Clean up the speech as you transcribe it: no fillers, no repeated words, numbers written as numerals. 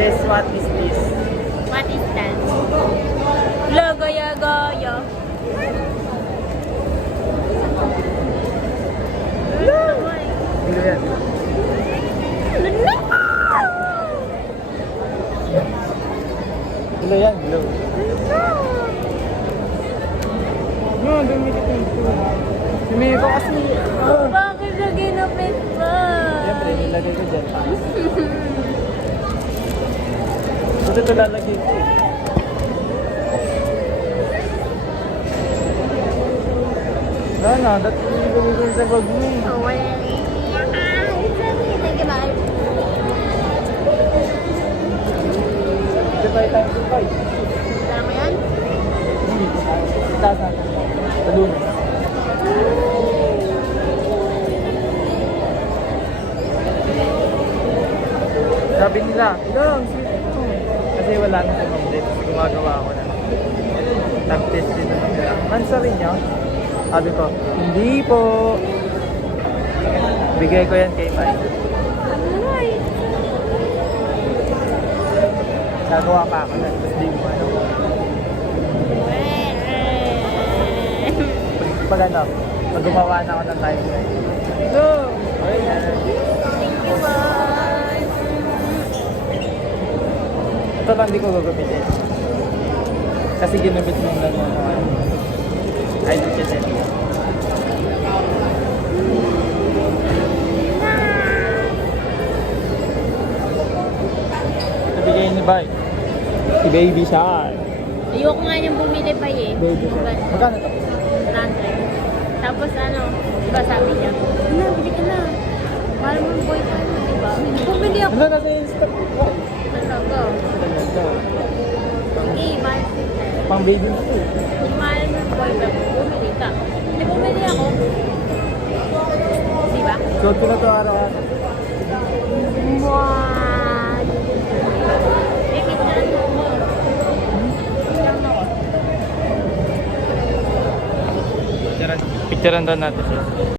Guess what is this? What is that? Gaya-gaya. Ano yan? Ano yan? Glow. No, dumikit yung ito. Dumikit ko kasi. Bakit na ginupit pa? Siyempre, nilagay ko dyan. Ito lalagay ko eh. Wala na, dati nilagay ko sa bag mo eh. Oh, wala na. Thank you, bye. Goodbye tayo, goodbye. Wala mo yan? Hindi ko tayo. Itaas natin. Talun. Sabi nila, ilang, kasi wala na sa update. Gumagawa ako na. Top test din naman nila. Mansa rin niya. Sabi ko, hindi po. Bigay ko yan kay Mike. Nagawa pa ako na. Tapos di mo ano. Pag ano, pag gumawa na ako ng timeline. No! Okay, Thank you, bye. ito lang di ko gagamitin. Kasi ginamit mo lang yung mga I do just anything. Ito bigay ni Bay. Si Baby Shark. Ayoko nga niyang bumili pa eh. Baby Shark. Magkano ito? 100. Tapos ano, diba sabi niya, na, bili ka na. Mahal mo yung boyfriend mo, diba? Bumili ako. Ano na sa Insta? Ano, go. Ito. Sige, mahal. Pang baby na ito. Kung mahal mo yung boyfriend mo, bumili ka. Hindi bumili ako. Diba? Suot ko na ito araw-araw. Wow! Eh, picturean mo ko. Picturean mo ko. Picturean daw natin siya.